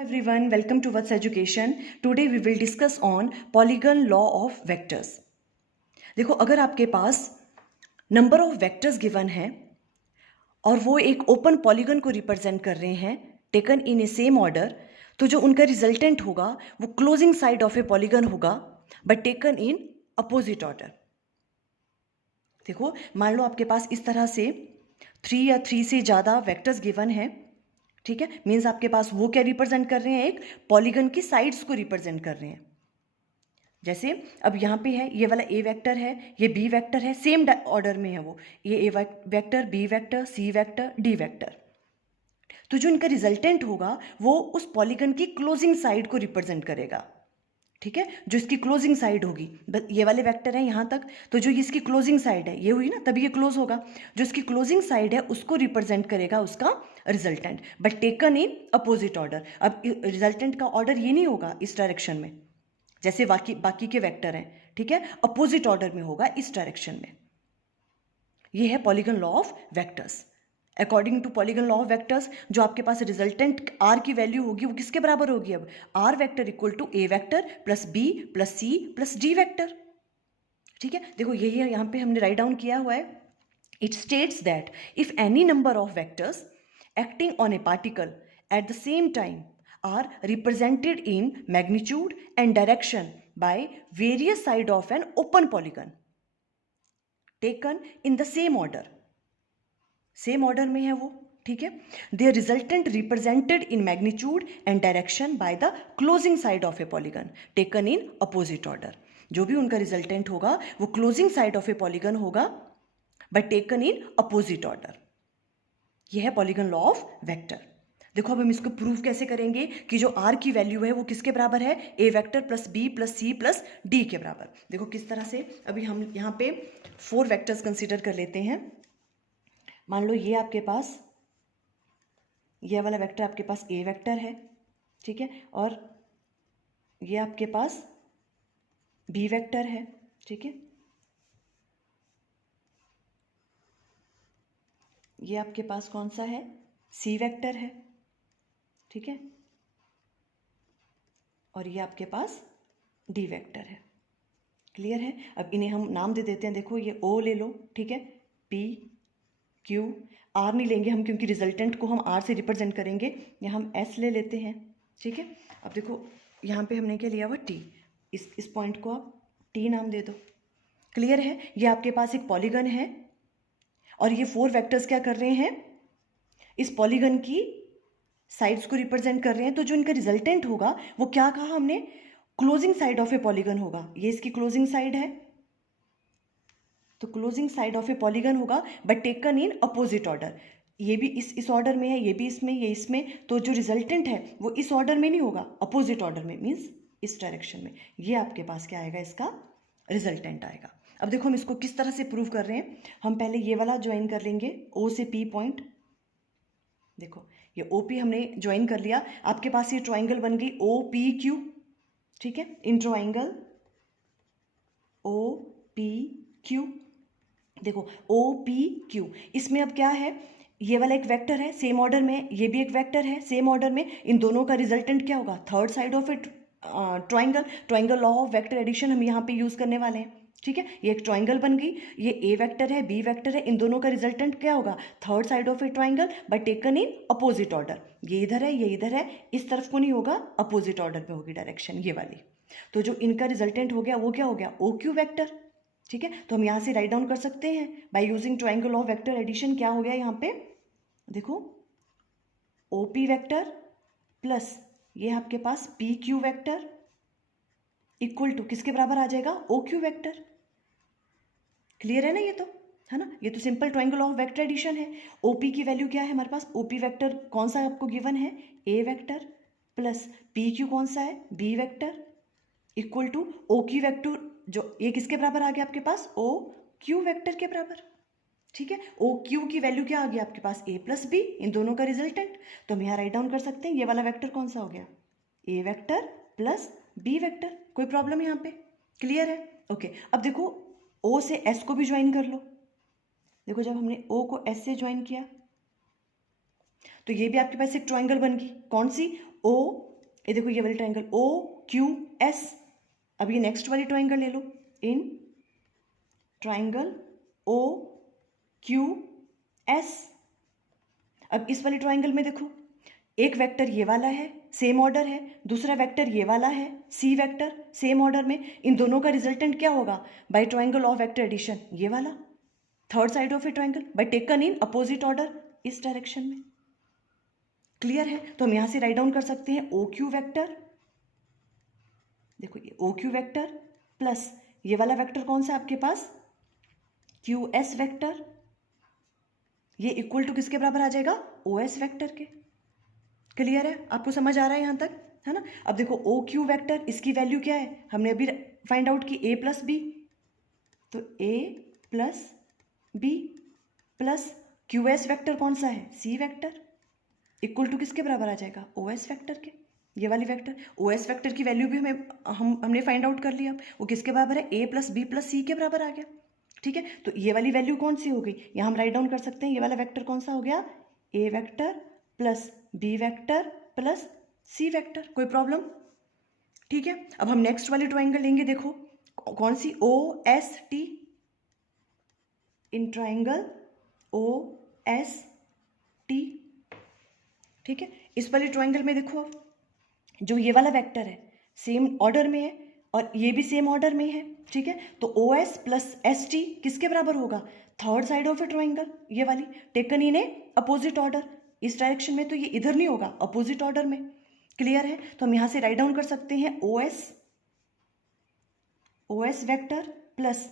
Everyone, welcome to What's Education. Today we will discuss on polygon law of vectors. देखो, अगर आपके पास number of vectors given है और वो एक ओपन पॉलीगन को रिप्रेजेंट कर रहे हैं taken in a same order, तो जो उनका रिजल्टेंट होगा वो closing side of a polygon होगा but taken in opposite order. देखो, मान लो आपके पास इस तरह से 3 या 3 से ज़्यादा वेक्टर्स गिवन है. ठीक है, मीन्स आपके पास वो क्या रिप्रेजेंट कर रहे हैं, एक पॉलीगन की साइड्स को रिप्रेजेंट कर रहे हैं. जैसे अब यहाँ पे है, ये वाला ए वेक्टर है, ये बी वेक्टर है, सेम ऑर्डर में है वो, ये ए vector, B vector, C vector, D vector. तो जो इनका रिजल्टेंट होगा वो उस पॉलीगन की क्लोजिंग साइड को रिप्रेजेंट करेगा. ठीक है, जो इसकी क्लोजिंग साइड होगी, ये वाले वेक्टर हैं यहाँ तक, तो जो इसकी क्लोजिंग साइड है ये हुई ना, तभी ये क्लोज होगा. जो इसकी क्लोजिंग साइड है उसको रिप्रेजेंट करेगा उसका resultant, but taken in opposite order. अब रिजल्टेंट का ऑर्डर ये नहीं होगा इस डायरेक्शन में जैसे बाकी के वेक्टर हैं. ठीक है, अपोजिट ऑर्डर में होगा इस डायरेक्शन में. ये है polygon law of vectors. According to polygon law of vectors, जो आपके पास रिजल्टेंट आर की वैल्यू होगी वो किसके बराबर होगी, अब R vector equal to A vector plus B plus C plus D vector. ठीक है, देखो यही है, यहाँ पे हमने राइट डाउन किया हुआ है. It states that if any number of vectors acting on a particle at the same time are represented in magnitude and direction by various side of an open polygon taken in the same order, same order में है वो. ठीक है, their resultant represented in magnitude and direction by the closing side of a polygon taken in opposite order. जो भी उनका resultant होगा वो closing side of a polygon होगा but taken in opposite order. यह है पॉलीगन लॉ ऑफ वेक्टर. देखो, अब हम इसको प्रूव कैसे करेंगे कि जो आर की वैल्यू है वो किसके बराबर है, A vector plus B plus C plus D के बराबर. देखो किस तरह से, अभी हम यहाँ पे 4 वेक्टर्स कंसीडर कर लेते हैं. मान लो ये आपके पास, ये वाला वेक्टर आपके पास ए वेक्टर है. ठीक है, और ये आपके पास बी वेक्टर है. ठीक है, ये आपके पास कौन सा है, सी वेक्टर है. ठीक है, और ये आपके पास डी वेक्टर है. क्लियर है. अब इन्हें हम नाम दे देते हैं. देखो, ये ओ ले लो. ठीक है, पी क्यू, आर नहीं लेंगे हम क्योंकि रिजल्टेंट को हम आर से रिप्रेजेंट करेंगे, या हम एस ले लेते हैं. ठीक है, अब देखो यहाँ पे हमने क्या लिया हुआ, टी. इस पॉइंट को आप टी नाम दे दो. क्लियर है. ये आपके पास एक पॉलीगन है और ये 4 वेक्टर्स क्या कर रहे हैं, इस पॉलीगन की साइड्स को रिप्रेजेंट कर रहे हैं. तो जो इनका रिजल्टेंट होगा वो क्या कहा हमने, closing side of a polygon होगा. ये इसकी क्लोजिंग साइड है, तो closing side of a polygon होगा but taken in opposite order. ये भी इस ऑर्डर में है, ये भी इसमें, ये इसमें. तो जो रिजल्टेंट है वो इस ऑर्डर में नहीं होगा, अपोजिट ऑर्डर में, मीन्स इस डायरेक्शन में. ये आपके पास क्या आएगा, इसका रिजल्टेंट आएगा. अब देखो हम इसको किस तरह से प्रूव कर रहे हैं. हम पहले ये वाला ज्वाइन कर लेंगे, ओ से पी पॉइंट. देखो ये ओ पी हमने ज्वाइन कर लिया. आपके पास ये ट्राइंगल बन गई ओ पी क्यू. ठीक है, in triangle O P Q. देखो ओ पी क्यू, इसमें अब क्या है, ये वाला एक वेक्टर है सेम ऑर्डर में, ये भी एक वेक्टर है सेम ऑर्डर में. इन दोनों का रिजल्टेंट क्या होगा, third side of a triangle law of vector addition हम यहाँ पे यूज करने वाले हैं. ठीक है, ये एक ट्राइंगल बन गई, ये ए वेक्टर है, बी वेक्टर है, इन दोनों का रिजल्टेंट क्या होगा, third side of a triangle but taken in opposite order. ये इधर है, ये इधर है, इस तरफ को नहीं होगा, अपोजिट ऑर्डर में होगी डायरेक्शन ये वाली. तो जो इनका रिजल्टेंट हो गया वो क्या हो गया, ओ क्यू वेक्टर. ठीक है, तो हम यहाँ से राइट डाउन कर सकते हैं by using triangle of vector addition. क्या हो गया यहाँ पे, देखो ओ पी वेक्टर प्लस ये आपके पास P Q vector equal to किसके बराबर आ जाएगा, ओ क्यू वेक्टर. क्लियर है ना, ये तो है ना, ये तो simple triangle of vector addition है. ओपी की वैल्यू क्या है हमारे पास, ओपी वेक्टर कौन सा आपको गिवन है, A vector plus P Q कौन सा है, B vector equal to O Q vector, जो ये किसके बराबर आ गया आपके पास, ओ क्यू वेक्टर के बराबर. ठीक है, ओ क्यू की वैल्यू क्या आ गया आपके पास, ए प्लस बी, इन दोनों का रिजल्टेंट. तो हम यहाँ राइट डाउन कर सकते हैं, ये वाला वेक्टर कौन सा हो गया, A vector plus B vector. कोई प्रॉब्लम यहाँ पे, क्लियर है. ओके, अब देखो ओ से एस को भी ज्वाइन कर लो. देखो जब हमने ओ को एस से ज्वाइन किया तो ये भी आपके पास एक ट्राइंगल बन गई, कौन सी, ओ ये देखो ये वाली ट्राइंगल ओ क्यू एस। अब ये नेक्स्ट वाली ट्राइंगल ले लो, in triangle O Q S. अब इस वाली ट्राइंगल में देखो एक वेक्टर ये वाला है, सेम ऑर्डर है, दूसरा वेक्टर ये वाला है, सी वेक्टर, सेम ऑर्डर में। इन दोनों का रिजल्टेंट क्या होगा? By triangle of vector addition, ये वाला third side of a triangle by taken in opposite order, इस डायरेक्शन में। क्लियर है? तो हम यहां से राइट डाउन कर सकते हैं ओ क्यू वेक्टर, देखो ये ओ क्यू वेक्टर प्लस ये वाला वेक्टर कौन सा आपके पास, क्यू एस वेक्टर, ये इक्वल टू किसके बराबर आ जाएगा? ओ एस वेक्टर के। क्लियर है? आपको समझ आ रहा है यहां तक, है ना? अब देखो ओ क्यू वेक्टर, इसकी वैल्यू क्या है? हमने अभी फाइंड आउट की ए प्लस बी, तो A plus B plus Q S vector कौन सा है? सी वेक्टर, इक्वल टू किसके बराबर आ जाएगा? ओ एस वेक्टर के। ये वाली वेक्टर ओ एस वेक्टर की वैल्यू भी हमने फाइंड आउट कर लिया। वो किसके बराबर है? ए प्लस बी प्लस सी के बराबर आ गया। ठीक है, तो ये वाली वैल्यू कौन सी हो गई? यहाँ हम राइट डाउन कर सकते हैं, ये वाला वेक्टर कौन सा हो गया? A vector plus B vector plus C vector. कोई प्रॉब्लम? ठीक है, अब हम नेक्स्ट वाली ट्राइंगल लेंगे, देखो कौन सी? O S T, in triangle O S T. ठीक है, इस वाली ट्राइंगल में देखो अब जो ये वाला वेक्टर है सेम ऑर्डर में है और ये भी सेम ऑर्डर में है। ठीक है, तो O S plus S T किसके बराबर होगा? Third side of a triangle, ये वाली taken in a opposite order, इस डायरेक्शन में, तो ये इधर नहीं होगा, अपोजिट ऑर्डर में। क्लियर है? तो हम यहां से राइट डाउन कर सकते हैं O S vector plus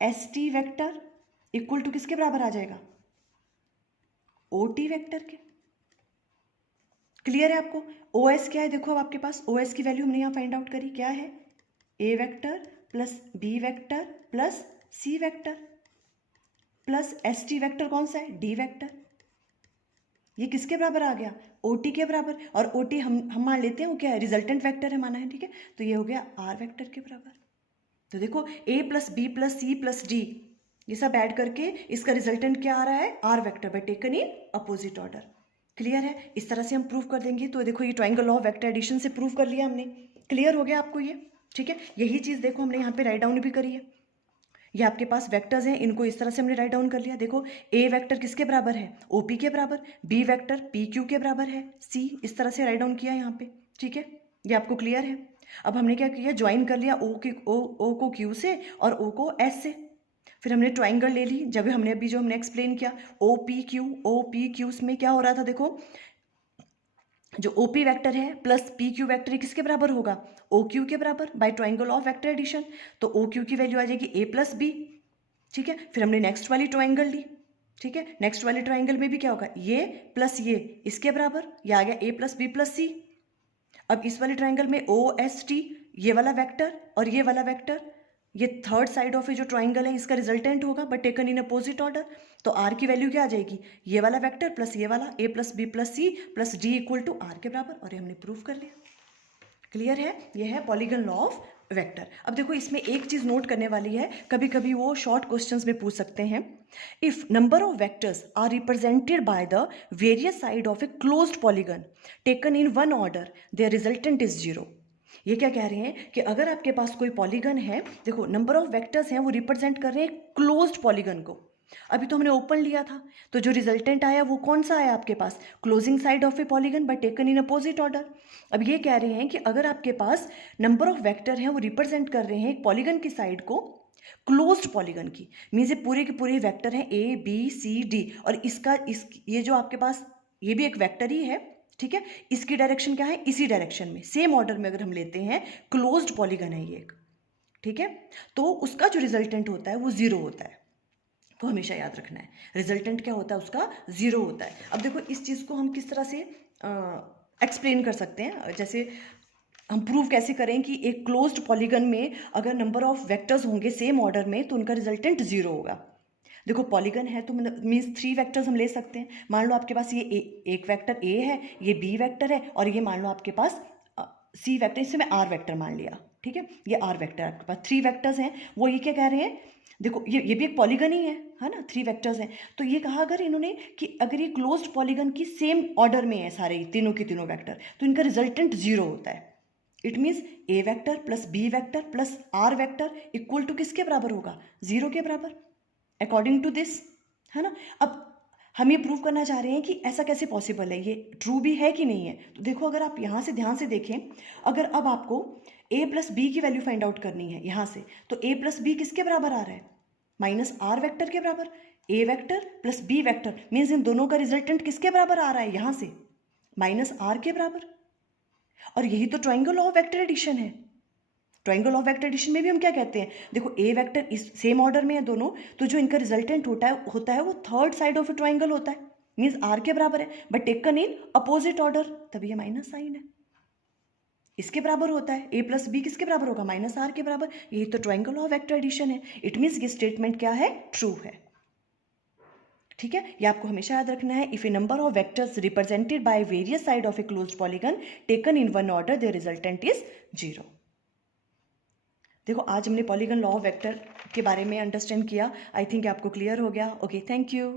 S T vector equal to किसके बराबर आ जाएगा? ओ टी वेक्टर के। क्लियर है आपको? ओ एस क्या है? देखो अब आपके पास ओ एस की वैल्यू हमने यहाँ फाइंड आउट करी, क्या है? A vector plus B vector plus C vector plus S T vector कौन सा है? D vector. ये किसके बराबर आ गया? ओ टी के बराबर। और ओ टी हम मान लेते हैं वो क्या है? रिजल्टेंट वेक्टर है माना है। ठीक है, तो ये हो गया आर वेक्टर के बराबर। तो देखो A plus B plus C plus D, ये सब ऐड करके इसका रिजल्टेंट क्या आ रहा है? R vector by taken in opposite order. Clear है? इस तरह से हम प्रूव कर देंगे। तो देखो ये ट्राइंगल ऑफ वेक्टर एडिशन से प्रूव कर लिया हमने। क्लियर हो गया आपको ये? ठीक है, यही चीज़ देखो हमने यहाँ पे राइट डाउन भी करी है। ये आपके पास वेक्टर्स हैं, इनको इस तरह से हमने राइट डाउन कर लिया। देखो ए वेक्टर किसके बराबर है? ओपी के बराबर, बी वेक्टर पी क्यू के बराबर है, सी इस तरह से राइट डाउन किया यहाँ पे। ठीक है, ये आपको क्लियर है? अब हमने क्या किया? ज्वाइन कर लिया ओ को क्यू से और ओ को एस से। फिर हमने ट्राइंगल ले ली, जब हमने अभी जो हमने एक्सप्लेन किया ओ पी क्यू में क्या हो रहा था? देखो जो ओ पी वैक्टर है प्लस पी क्यू वैक्टर किसके बराबर होगा? ओ क्यू के बराबर by triangle of vector addition. तो ओ क्यू की वैल्यू आ जाएगी ए प्लस बी। ठीक है, फिर हमने नेक्स्ट वाली ट्राइंगल ली। ठीक है, नेक्स्ट वाले ट्राइंगल में भी क्या होगा? ये प्लस ये इसके बराबर, ये आ गया ए प्लस बी प्लस सी। अब इस वाले ट्राइंगल में ओ एस टी, ये वाला वेक्टर और ये वाला वेक्टर, ये थर्ड साइड ऑफ ए जो ट्राइंगल है इसका रिजल्टेंट होगा but taken in opposite order. तो आर की वैल्यू क्या आ जाएगी? ये वाला वेक्टर प्लस ये वाला, A plus B plus C plus D equal to R के बराबर। और ये हमने प्रूव कर लिया। क्लियर है? ये है पॉलीगन लॉ ऑफ वेक्टर। अब देखो इसमें एक चीज नोट करने वाली है, कभी कभी वो शॉर्ट क्वेश्चंस में पूछ सकते हैं। If number of vectors are represented by the various side of a closed polygon taken in one order, their resultant is zero. ये क्या कह रहे हैं कि अगर आपके पास कोई पॉलीगन है, देखो नंबर ऑफ वेक्टर्स हैं वो रिप्रेजेंट कर रहे हैं क्लोज्ड पॉलीगन को। अभी तो हमने ओपन लिया था, तो जो रिजल्टेंट आया वो कौन सा आया आपके पास? Closing side of a polygon but taken in opposite order. अब ये कह रहे हैं कि अगर आपके पास नंबर ऑफ वेक्टर हैं वो रिप्रेजेंट कर रहे हैं एक पॉलीगन की साइड को क्लोज्ड पॉलीगन की, मीन्स ये पूरे के पूरे वेक्टर हैं ए बी सी डी, और ये जो आपके पास ये भी एक वेक्टर ही है। ठीक है, इसकी डायरेक्शन क्या है? इसी डायरेक्शन में, सेम ऑर्डर में अगर हम लेते हैं, क्लोज्ड पॉलीगन है ये एक। ठीक है, तो उसका जो रिजल्टेंट होता है वो जीरो होता है, वो हमेशा याद रखना है। रिजल्टेंट क्या होता है उसका? जीरो होता है। अब देखो इस चीज़ को हम किस तरह से एक्सप्लेन कर सकते हैं, जैसे हम प्रूव कैसे करें कि एक क्लोज्ड पॉलीगन में अगर नंबर ऑफ वेक्टर्स होंगे सेम ऑर्डर में तो उनका रिजल्टेंट जीरो होगा। देखो पॉलीगन है तो मीन्स थ्री वेक्टर्स हम ले सकते हैं। मान लो आपके पास ये एक वेक्टर ए है, ये बी वेक्टर है और ये मान लो आपके पास सी वेक्टर, इसे मैं आर वेक्टर मान लिया। ठीक है, ये आर वेक्टर आपके पास 3 वेक्टर्स हैं। वो ये क्या कह रहे हैं, देखो ये भी एक पॉलीगन ही है ना, 3 वेक्टर्स हैं। तो ये कहा अगर इन्होंने कि अगर ये क्लोज्ड पॉलीगन की सेम ऑर्डर में है सारे तीनों के तीनों वेक्टर, तो इनका रिजल्टेंट 0 होता है। It means A vector plus B vector plus R vector equal to किसके बराबर होगा, 0 के बराबर, अकॉर्डिंग टू दिस, है ना। अब हम ये प्रूव करना चाह रहे हैं कि ऐसा कैसे पॉसिबल है, ये ट्रू भी है कि नहीं है। तो देखो अगर आप यहाँ से ध्यान से देखें, अगर अब आपको a प्लस बी की वैल्यू फाइंड आउट करनी है यहाँ से, तो a प्लस बी किसके बराबर आ रहा है, माइनस आर वेक्टर के बराबर। a vector plus B vector means इन दोनों का रिजल्टेंट किसके बराबर आ रहा है यहाँ से, माइनस आर के बराबर। और यही तो ट्राइंगल ऑफ वेक्टर एडिशन है। ट्राइंगल ऑफ वेक्टर एडिशन में भी हम क्या कहते हैं, देखो ए वेक्टर इस सेम ऑर्डर में है दोनों, तो जो इनका रिजल्टेंट होता है वो third side of a triangle होता है, मीन्स आर के बराबर है, but taken in opposite order, तभी ये माइनस साइन है, इसके बराबर होता है। ए प्लस बी किसके बराबर होगा, माइनस आर के बराबर। यही तो ट्राइंगल ऑफ वेक्टर एडिशन है। इट मीन्स ये स्टेटमेंट क्या है, ट्रू है। ठीक है, ये आपको हमेशा याद रखना है। If a number of vectors represented by various side of a closed polygon taken in one order their resultant is 0। देखो आज हमने पॉलीगन लॉ ऑफ वेक्टर के बारे में अंडरस्टैंड किया। आई थिंक आपको क्लियर हो गया। Okay, thank you.